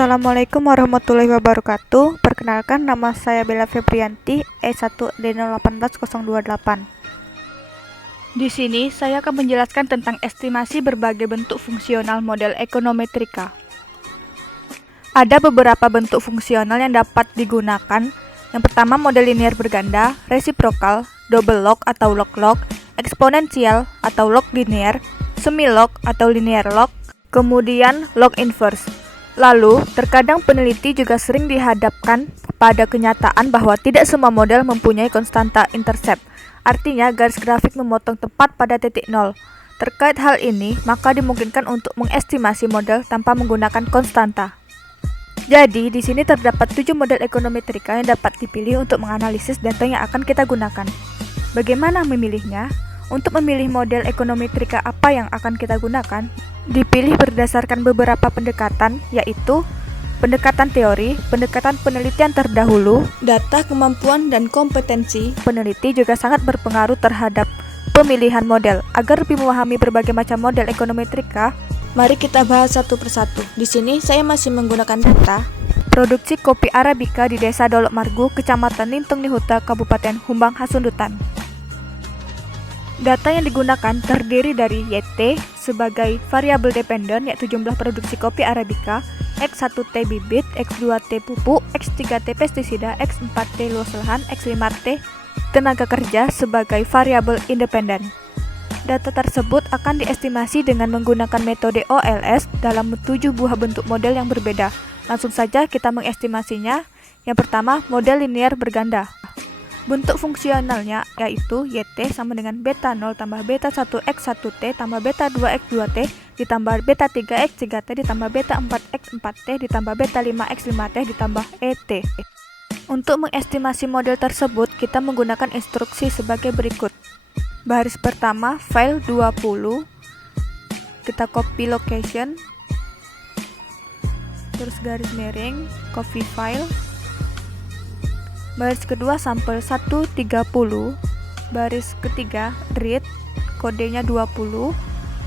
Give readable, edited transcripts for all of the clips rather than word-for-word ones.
Assalamualaikum warahmatullahi wabarakatuh. Perkenalkan, nama saya Bella Febrianti, E1D018028. Di sini saya akan menjelaskan tentang estimasi berbagai bentuk fungsional model ekonometrika. Ada beberapa bentuk fungsional yang dapat digunakan. Yang pertama, model linear berganda, resiprokal, double log atau log-log, eksponensial atau log linear, semi-log atau linear log, kemudian log inverse. Lalu, terkadang peneliti juga sering dihadapkan pada kenyataan bahwa tidak semua model mempunyai konstanta intercept. Artinya, garis grafik memotong tepat pada titik nol. Terkait hal ini, maka dimungkinkan untuk mengestimasi model tanpa menggunakan konstanta. Jadi, di sini terdapat 7 model ekonometrika yang dapat dipilih untuk menganalisis data yang akan kita gunakan. Bagaimana memilihnya? Untuk memilih model ekonometrika apa yang akan kita gunakan, dipilih berdasarkan beberapa pendekatan, yaitu pendekatan teori, pendekatan penelitian terdahulu, data, kemampuan, dan kompetensi. Peneliti juga sangat berpengaruh terhadap pemilihan model. Agar lebih memahami berbagai macam model ekonometrika, mari kita bahas satu persatu. Di sini saya masih menggunakan data produksi kopi Arabica di Desa Dolok Margu, Kecamatan Lintung Nihuta, Kabupaten Humbang Hasundutan. Data yang digunakan terdiri dari YT sebagai variabel dependen, yaitu jumlah produksi kopi Arabica, X1T bibit, X2T pupuk, X3T pestisida, X4T luas lahan, X5T tenaga kerja sebagai variabel independen. Data tersebut akan diestimasi dengan menggunakan metode OLS dalam 7 buah bentuk model yang berbeda. Langsung saja kita mengestimasinya. Yang pertama, model linear berganda. Bentuk fungsionalnya yaitu YT sama dengan beta 0 tambah beta 1 X1T tambah beta 2 X2T ditambah beta 3 X3T ditambah beta 4 X4T ditambah beta 5 X5T ditambah ET. Untuk mengestimasi model tersebut, kita menggunakan instruksi sebagai berikut. Baris pertama, file 20, kita copy location, terus garis miring, copy file. Baris kedua, sampel 130, baris ketiga, read, kodenya 20,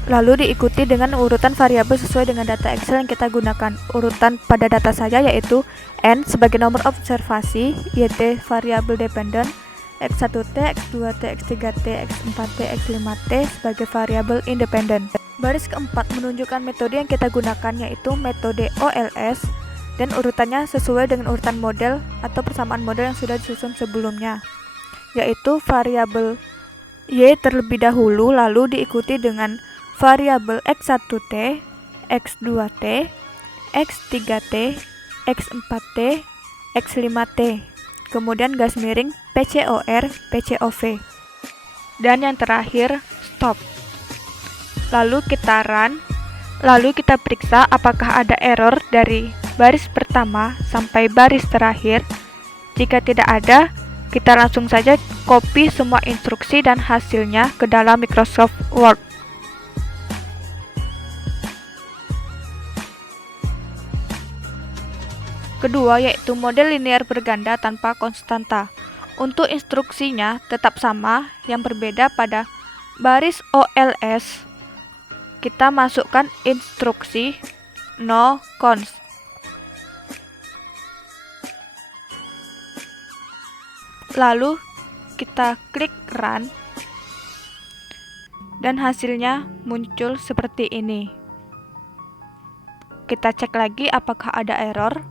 lalu diikuti dengan urutan variabel sesuai dengan data Excel yang kita gunakan. Urutan pada data saya yaitu N sebagai nomor observasi, YT variabel dependen, X1T, X2T, X3T, X4T, X5T sebagai variabel independen. Baris keempat menunjukkan metode yang kita gunakan yaitu metode OLS, dan urutannya sesuai dengan urutan model atau persamaan model yang sudah disusun sebelumnya, yaitu variabel Y terlebih dahulu, lalu diikuti dengan variabel X1T, X2T, X3T, X4T, X5T, kemudian garis miring PCOR, PCOV, dan yang terakhir stop. Lalu kita run, lalu kita periksa apakah ada error dari baris pertama sampai baris terakhir. Jika tidak ada, kita langsung saja copy semua instruksi dan hasilnya ke dalam Microsoft Word. Kedua, yaitu model linear berganda tanpa konstanta. Untuk instruksinya tetap sama, yang berbeda pada baris OLS kita masukkan instruksi no const. Lalu kita klik run dan hasilnya muncul seperti ini. Kita cek lagi apakah ada error.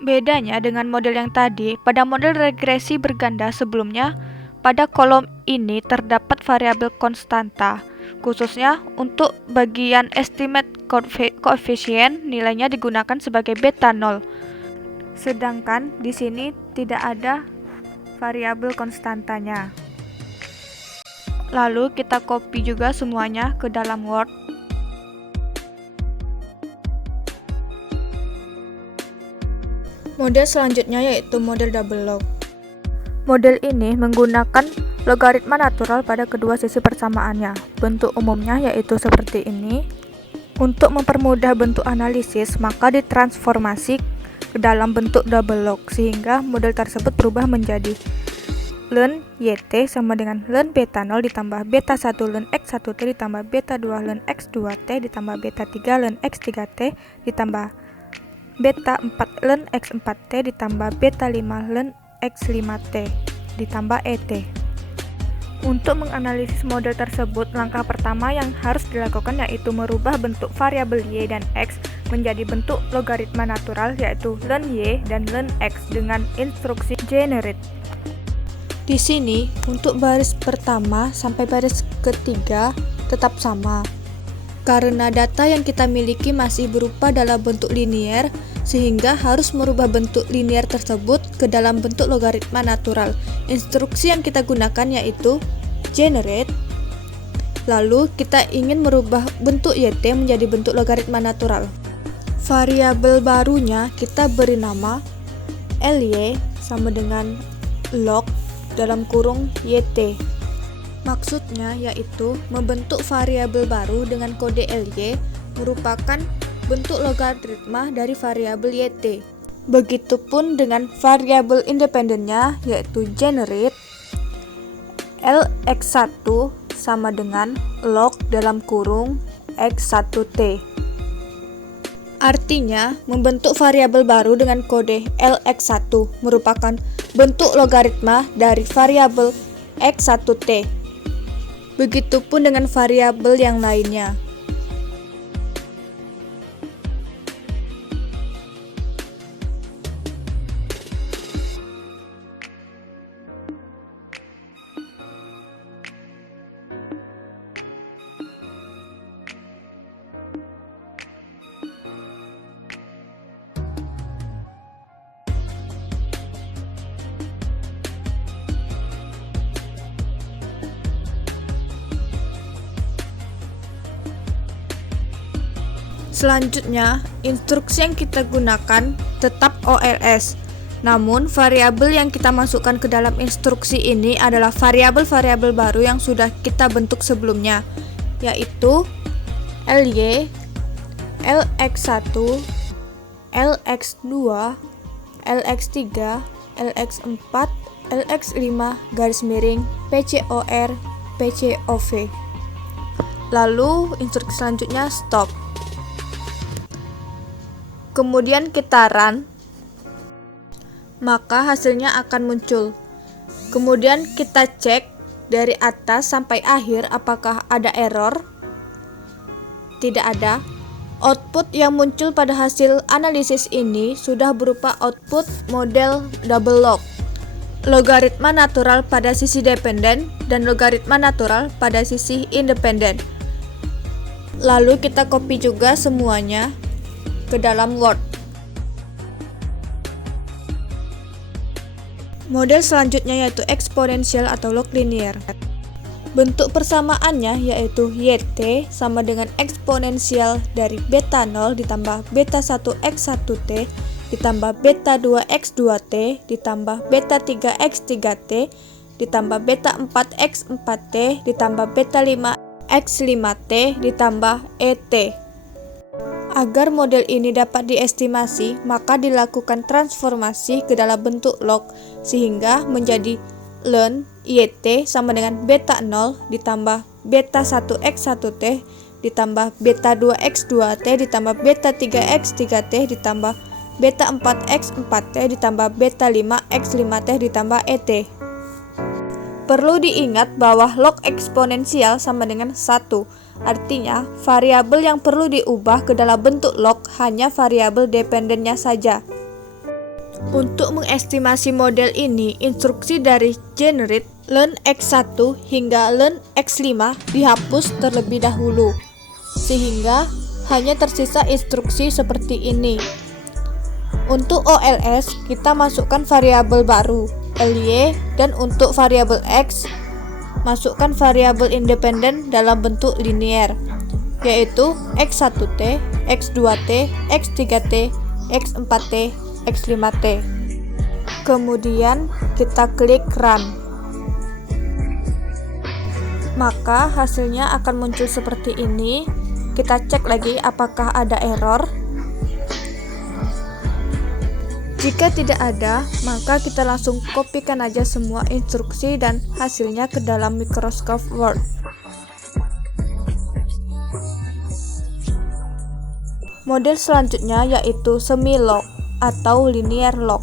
Bedanya dengan model yang tadi, pada model regresi berganda sebelumnya, pada kolom ini terdapat variabel konstanta. Khususnya untuk bagian estimate koefisien, nilainya digunakan sebagai beta 0. Sedangkan di sini tidak ada variabel konstantanya. Lalu kita copy juga semuanya ke dalam Word. Model selanjutnya yaitu model double log. Model ini menggunakan logaritma natural pada kedua sisi persamaannya. Bentuk umumnya yaitu seperti ini. Untuk mempermudah bentuk analisis, maka ditransformasi ke dalam bentuk double log sehingga model tersebut berubah menjadi ln YT sama dengan ln beta 0 ditambah beta 1 ln X1T ditambah beta 2 ln X2T ditambah beta 3 ln X3T ditambah beta 4 ln X4T ditambah beta 5 ln X5T ditambah ET. Untuk menganalisis model tersebut, langkah pertama yang harus dilakukan yaitu merubah bentuk variabel Y dan X menjadi bentuk logaritma natural yaitu ln Y dan ln X dengan instruksi generate. Di sini, untuk baris pertama sampai baris ketiga tetap sama. Karena data yang kita miliki masih berupa dalam bentuk linier, sehingga harus merubah bentuk linier tersebut ke dalam bentuk logaritma natural. Instruksi yang kita gunakan yaitu generate. Lalu kita ingin merubah bentuk YT menjadi bentuk logaritma natural. Variabel barunya kita beri nama LY sama dengan log dalam kurung YT. Maksudnya yaitu membentuk variabel baru dengan kode LY merupakan bentuk logaritma dari variabel YT. Begitupun dengan variabel independennya yaitu generate LX1 sama dengan log dalam kurung X1T. Artinya, membentuk variabel baru dengan kode LX1 merupakan bentuk logaritma dari variabel X1T. Begitupun dengan variabel yang lainnya. Selanjutnya, instruksi yang kita gunakan tetap OLS. Namun, variabel yang kita masukkan ke dalam instruksi ini adalah variabel-variabel baru yang sudah kita bentuk sebelumnya, yaitu LY, LX1, LX2, LX3, LX4, LX5 garis miring PCOR, PCOV. Lalu, instruksi selanjutnya stop. Kemudian kita run, maka hasilnya akan muncul. Kemudian kita cek dari atas sampai akhir apakah ada error. Tidak ada. Output yang muncul pada hasil analisis ini sudah berupa output model double log, logaritma natural pada sisi dependen dan logaritma natural pada sisi independen. Lalu kita copy juga semuanya ke dalam Word. Model selanjutnya yaitu eksponensial atau log linear. Bentuk persamaannya yaitu YT sama dengan eksponensial dari beta 0 ditambah beta 1 X1T ditambah beta 2 X2T ditambah beta 3 X3T ditambah beta 4 X4T ditambah beta 5 X5T ditambah ET. Agar model ini dapat diestimasi, maka dilakukan transformasi ke dalam bentuk log sehingga menjadi ln YT sama dengan beta 0 ditambah beta 1 X1T ditambah beta 2 X2T ditambah beta 3 X3T ditambah beta 4 X4T ditambah beta 5 X5T ditambah ET. Perlu diingat bahwa log eksponensial sama dengan 1. Artinya, variabel yang perlu diubah ke dalam bentuk log hanya variabel dependennya saja. Untuk mengestimasi model ini, instruksi dari generate ln X1 hingga ln X5 dihapus terlebih dahulu, sehingga hanya tersisa instruksi seperti ini. Untuk OLS, kita masukkan variabel baru, LY, dan untuk variabel X, masukkan variabel independen dalam bentuk linear, yaitu X1T, X2T, X3T, X4T, X5T. Kemudian kita klik run. Maka hasilnya akan muncul seperti ini. Kita cek lagi apakah ada error. Jika tidak ada, maka kita langsung kopikan aja semua instruksi dan hasilnya ke dalam Microsoft Word. Model selanjutnya yaitu semi-log atau linear log.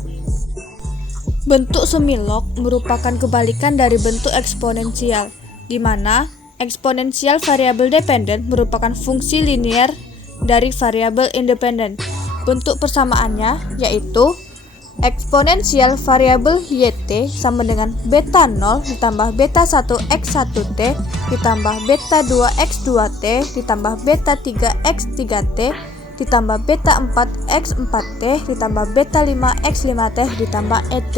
Bentuk semi-log merupakan kebalikan dari bentuk eksponensial, di mana eksponensial variabel dependen merupakan fungsi linear dari variabel independen. Bentuk persamaannya yaitu eksponensial variabel yt sama dengan beta 0 ditambah beta 1 x1t ditambah beta 2 x2t ditambah beta 3 x3t ditambah beta 4 x4t ditambah beta 5 x5t ditambah et.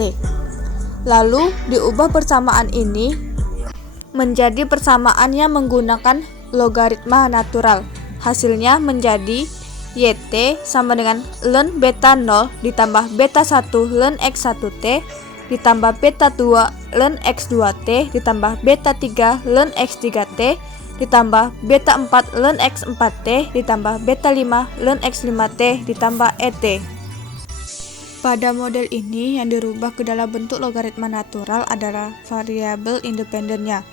Lalu diubah persamaan ini menjadi persamaan yang menggunakan logaritma natural. Hasilnya menjadi yt sama dengan ln beta 0 ditambah beta 1 ln x1t ditambah beta 2 ln x2t ditambah beta 3 ln x3t ditambah beta 4 ln x4t ditambah beta 5 ln x5t ditambah et. Pada model ini yang dirubah ke dalam bentuk logaritma natural adalah variabel independennya.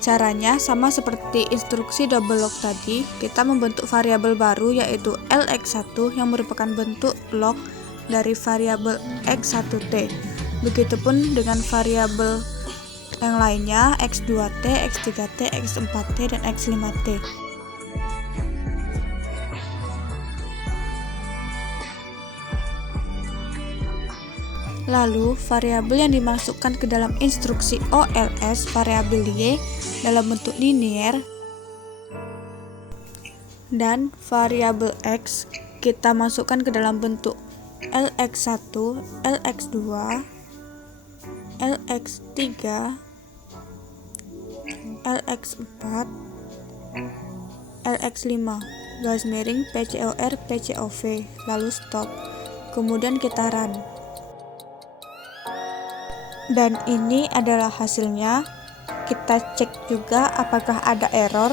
Caranya sama seperti instruksi double log tadi, kita membentuk variabel baru yaitu lx1 yang merupakan bentuk log dari variabel x1t. Begitupun dengan variabel yang lainnya x2t, x3t, x4t, dan x5t. Lalu, variabel yang dimasukkan ke dalam instruksi OLS, variabel y, dalam bentuk linear, dan variabel x kita masukkan ke dalam bentuk lx1, lx2, lx3, lx4, lx5, garis miring PCOR, PCOV, lalu stop. Kemudian kita run. Dan ini adalah hasilnya. Kita cek juga apakah ada error.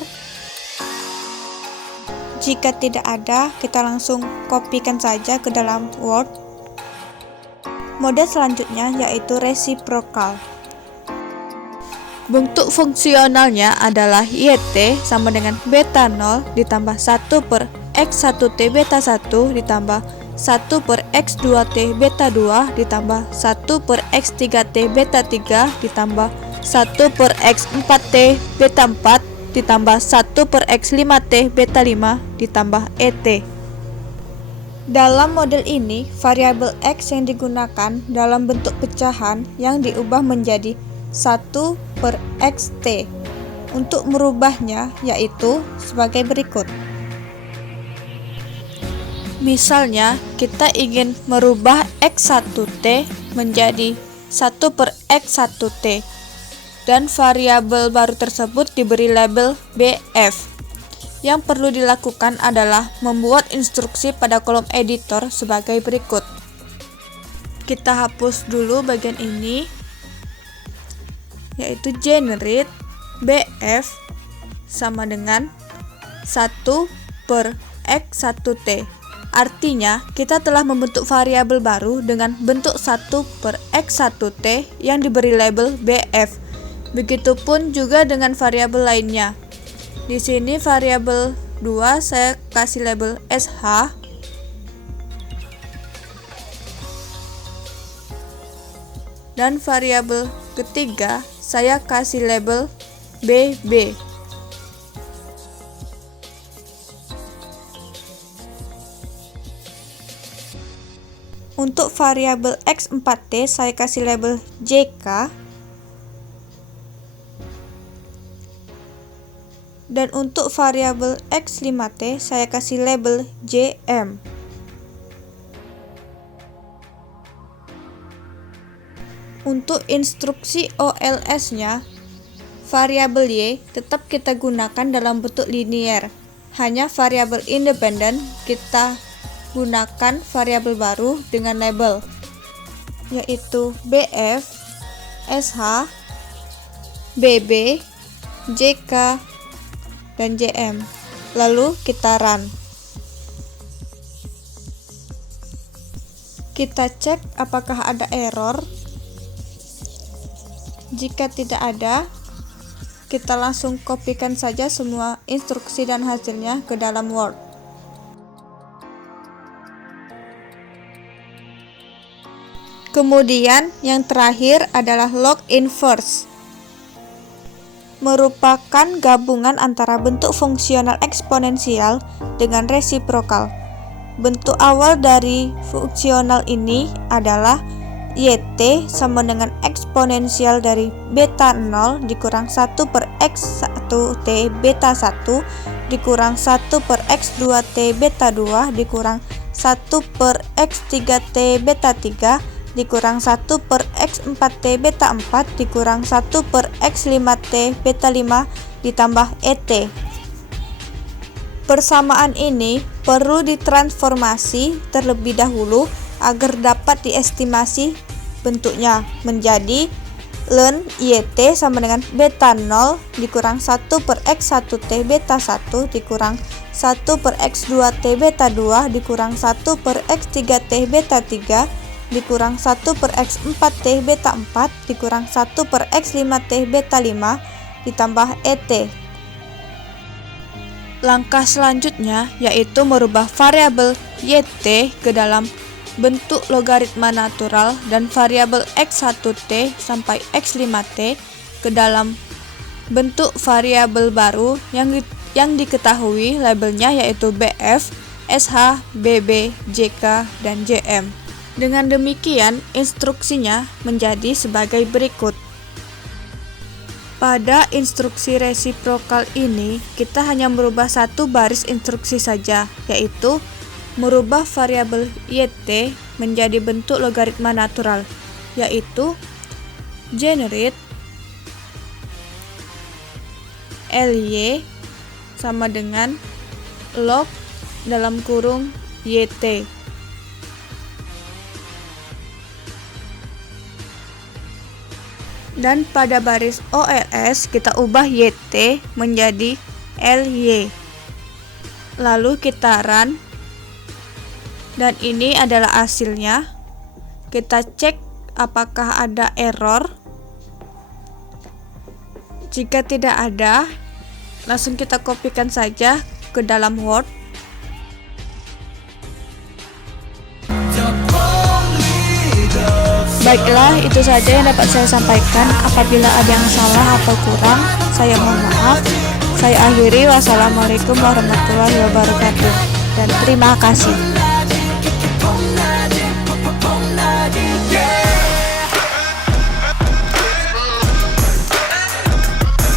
Jika tidak ada, kita langsung kopikan saja ke dalam Word. Model selanjutnya yaitu reciprocal. Bentuk fungsionalnya adalah yt sama dengan beta 0 ditambah 1 per x1t beta 1 ditambah 1 per x2t beta 2 ditambah 1 per x3t beta 3 ditambah 1 per x4t beta 4 ditambah 1 per x5t beta 5 ditambah et. Dalam model ini, variabel x yang digunakan dalam bentuk pecahan yang diubah menjadi 1 per xt. Untuk merubahnya yaitu sebagai berikut. Misalnya, kita ingin merubah x1t menjadi 1 per x1t dan variabel baru tersebut diberi label bf. Yang perlu dilakukan adalah membuat instruksi pada kolom editor sebagai berikut. Kita hapus dulu bagian ini, yaitu generate bf sama dengan 1 per x1t. Artinya, kita telah membentuk variabel baru dengan bentuk 1 per x1t yang diberi label bf. Begitupun juga dengan variabel lainnya. Di sini variabel 2 saya kasih label sh. Dan variabel ketiga saya kasih label bb. Untuk variabel x4t saya kasih label jk. Dan untuk variabel x5t saya kasih label jm. Untuk instruksi OLS-nya, variabel y tetap kita gunakan dalam bentuk linear. Hanya variabel independen kita gunakan variabel baru dengan label, yaitu bf, sh, bb, jk, dan jm. Lalu kita run. Kita cek apakah ada error. Jika tidak ada, kita langsung kopikan saja semua instruksi dan hasilnya ke dalam Word. Kemudian yang terakhir adalah log inverse, merupakan gabungan antara bentuk fungsional eksponensial dengan resiprokal. Bentuk awal dari fungsional ini adalah YT sama dengan eksponensial dari beta 0 dikurang 1 per X1T beta 1 dikurang 1 per X2T beta 2 dikurang 1 per X3T beta 3 dikurang 1 per X4T beta 4 dikurang 1 per X5T beta 5 ditambah ET. Persamaan ini perlu ditransformasi terlebih dahulu agar dapat diestimasi bentuknya menjadi ln YT sama dengan beta 0 dikurang 1 per X1T beta 1 dikurang 1 per X2T beta 2 dikurang 1 per X3T beta 3 dikurang 1 per X4T beta 4 dikurang 1 per X5T beta 5 ditambah ET. Langkah selanjutnya yaitu merubah variabel YT ke dalam bentuk logaritma natural dan variabel X1T sampai X5T ke dalam bentuk variabel baru yang diketahui labelnya yaitu BF, SH, BB, JK, dan JM. Dengan demikian, instruksinya menjadi sebagai berikut. Pada instruksi resiprokal ini, kita hanya merubah satu baris instruksi saja, yaitu merubah variabel YT menjadi bentuk logaritma natural, yaitu generate LY sama dengan log dalam kurung YT. Dan pada baris OLS kita ubah YT menjadi LY. Lalu kita run. Dan ini adalah hasilnya. Kita cek apakah ada error. Jika tidak ada, langsung kita kopikan saja ke dalam Word. Baiklah, itu saja yang dapat saya sampaikan. Apabila ada yang salah atau kurang, saya mohon maaf. Saya akhiri. Wassalamualaikum warahmatullahi wabarakatuh. Dan terima kasih.